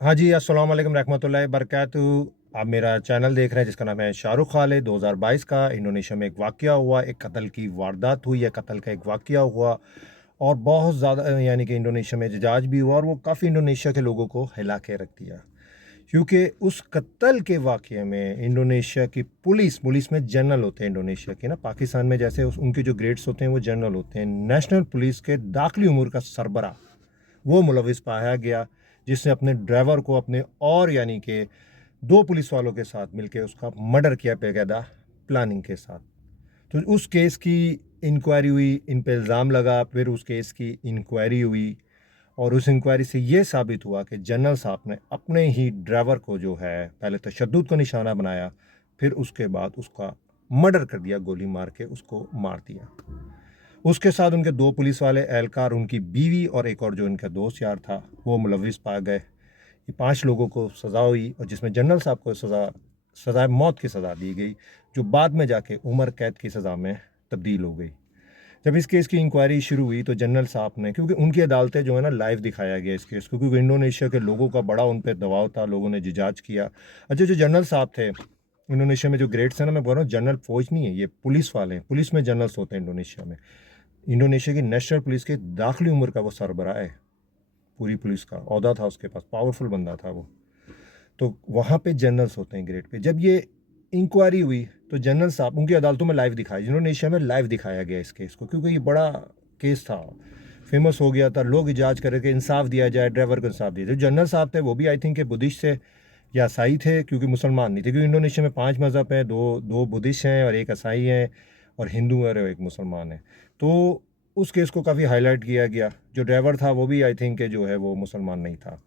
हाँ जी, अस्सलाम वालेकुम रहमतुल्लाहि बरकातहू। आप मेरा चैनल देख रहे हैं जिसका नाम है शाहरुख खालिद। 2022 का इंडोनेशिया में एक वाक़या हुआ, एक कत्ल की वारदात हुई है, कत्ल का एक वाक़या हुआ और बहुत ज़्यादा यानी कि इंडोनेशिया में एहतजाज भी हुआ और वो काफ़ी इंडोनेशिया के लोगों को हिला के रख दिया। क्योंकि उस कत्ल के वाक़ये में इंडोनेशिया की पुलिस में जनरल होते हैं इंडोनेशिया के ना, पाकिस्तान में जैसे उनके जो ग्रेड्स होते हैं वो जनरल होते हैं। नेशनल पुलिस के दाखिली उमूर का सरबराह वो मुलविस पाया गया, जिसने अपने ड्राइवर को अपने और यानी कि 2 पुलिस वालों के साथ मिलके उसका मर्डर किया बेकायदा प्लानिंग के साथ। तो उस केस की इंक्वायरी हुई, इन पे इल्ज़ाम लगा, फिर उस केस की इंक्वायरी हुई और उस इंक्वायरी से ये साबित हुआ कि जनरल साहब ने अपने ही ड्राइवर को जो है पहले तशद्दुद को निशाना बनाया, फिर उसके बाद उसका मर्डर कर दिया, गोली मार के उसको मार दिया। उसके साथ उनके 2 पुलिस वाले एहलकार, उनकी बीवी और एक और जो उनका दोस्त यार था, वो मुलविस पाए गए। ये 5 लोगों को सज़ा हुई और जिसमें जनरल साहब को सज़ाए मौत की सज़ा दी गई, जो बाद में जाके उम्र कैद की सज़ा में तब्दील हो गई। जब इस केस की इंक्वायरी शुरू हुई तो जनरल साहब ने, क्योंकि उनकी अदालतें जो है ना लाइव दिखाया गया इस केस को, क्योंकि इंडोनेशिया के लोगों का बड़ा उन पे दबाव था, लोगों ने एहतजाज किया। अच्छा, जो जनरल साहब थे इंडोनेशिया में, जो ग्रेड्स हैं ना, मैं बोल रहा हूँ जनरल फौज नहीं है, ये पुलिस वाले हैं, पुलिस में जनरल्स होते हैं इंडोनेशिया में। इंडोनेशिया की नेशनल पुलिस के दाखिली उम्र का वो सरबराह है, पूरी पुलिस का ओहदा था उसके पास, पावरफुल बंदा था वो। तो वहाँ पे जनरल्स होते हैं ग्रेड पे। जब ये इंक्वायरी हुई तो जनरल साहब उनकी अदालतों में लाइव दिखाया, इंडोनेशिया में लाइव दिखाया गया इस केस को, क्योंकि ये बड़ा केस था, फेमस हो गया था, लोग इजाज कर रहे थे इंसाफ दिया जाए, ड्राइवर को इंसाफ दिया जाए। जनरल साहब थे वो भी आई थिंक बुद्धिस्ट थे या ईसाई थे, क्योंकि मुसलमान नहीं थे, क्योंकि इंडोनेशिया में 5 मज़हब हैं, दो दो बुद्धिस्ट हैं और एक ईसाई हैं और हिंदू है और एक मुसलमान है। तो उस केस को काफ़ी हाईलाइट किया गया। जो ड्राइवर था वो भी आई थिंक जो है वो मुसलमान नहीं था।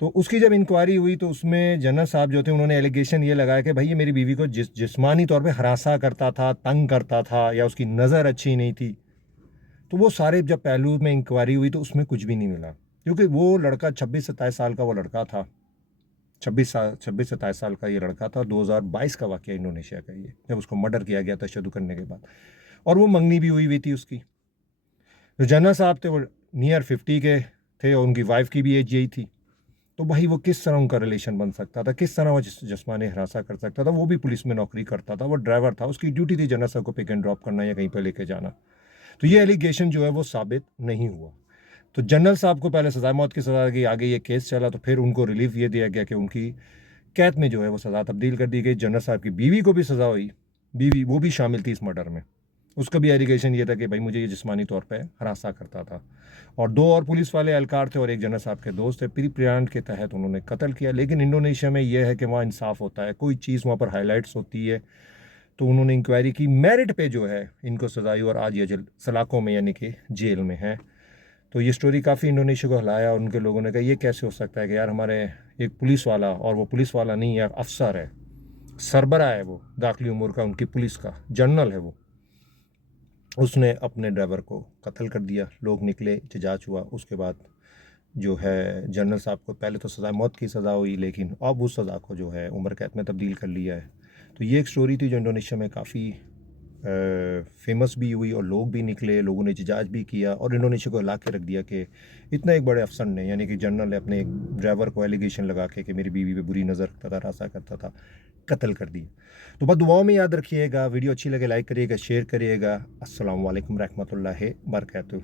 तो उसकी जब इंक्वायरी हुई तो उसमें जनरल साहब जो थे उन्होंने एलिगेशन ये लगाया कि भाई ये मेरी बीवी को जिस्मानी तौर पे हरासा करता था, तंग करता था या उसकी नज़र अच्छी नहीं थी। तो वो सारे जब पहलू में इंक्वायरी हुई तो उसमें कुछ भी नहीं मिला, क्योंकि वो लड़का 26-27 साल का वो लड़का था। 26-27 साल का ये लड़का था। 2022 का वाक़या इंडोनेशिया का ये, जब उसको मर्डर किया गया तशद्दुद करने के बाद, और वो मंगनी भी हुई थी उसकी। जो जनरल साहब थे वो नियर 50 के थे और उनकी वाइफ की भी एज यही थी। तो भाई वो किस तरह उनका रिलेशन बन सकता था, किस तरह वो जिस्मानी हरासा कर सकता था। वो भी पुलिस में नौकरी करता था, वो ड्राइवर था, उसकी ड्यूटी थी जनरल साहब को पिक एंड ड्रॉप करना या कहीं पर लेके जाना। तो ये एलिगेशन जो है वो साबित नहीं हुआ। तो जनरल साहब को पहले सज़ा मौत की सज़ा की, आगे ये केस चला तो फिर उनको रिलीफ ये दिया गया कि उनकी कैद में जो है वो सज़ा तब्दील कर दी गई। जनरल साहब की बीवी को भी सज़ा हुई, बीवी वो भी शामिल थी इस मर्डर में। उसका भी एलिगेशन ये था कि भाई मुझे ये जिस्मानी तौर पे हरासा करता था। और 2 और पुलिस वाले एहलकार थे और एक जनरल साहब के दोस्त थे। प्री प्लान के तहत उन्होंने कत्ल किया। लेकिन इंडोनेशिया में ये है कि वहाँ इंसाफ होता है, कोई चीज़ वहाँ पर हाईलाइट्स होती है। तो उन्होंने इंक्वायरी की, मेरिट पे जो है इनको सज़ा हुई और आज ये सलाखों में यानी कि जेल में है। तो ये स्टोरी काफ़ी इंडोनेशिया को हिलाया और उनके लोगों ने कहा ये कैसे हो सकता है कि यार हमारे एक पुलिस वाला, और वो पुलिस वाला नहीं है, अफसर है, सरबरा है वो दाखिली उमूर का, उनकी पुलिस का जनरल है वो, उसने अपने ड्राइवर को कत्ल कर दिया। लोग निकले, एहतजाज हुआ। उसके बाद जो है जनरल साहब को पहले तो सज़ा मौत की सज़ा हुई, लेकिन अब उस सज़ा को जो है उम्र कैद में तब्दील कर लिया है। तो ये एक स्टोरी थी जो इंडोनेशिया में काफ़ी फेमस भी हुई और लोग भी निकले, लोगों ने एहतजाज भी किया और इंडोनेशिया को हिला के रख दिया कि इतना एक बड़े अफसर ने, यानी कि जनरल ने, अपने एक ड्राइवर को एलिगेशन लगा के कि मेरी बीवी पे बुरी नज़र रखता था, रासा करता था, कत्ल कर दिया। तो बस दुआओं में याद रखिएगा। वीडियो अच्छी लगे लाइक करिएगा, शेयर करिएगा। अस्सलाम वालेकुम रहमतुल्लाहि बरकातहू।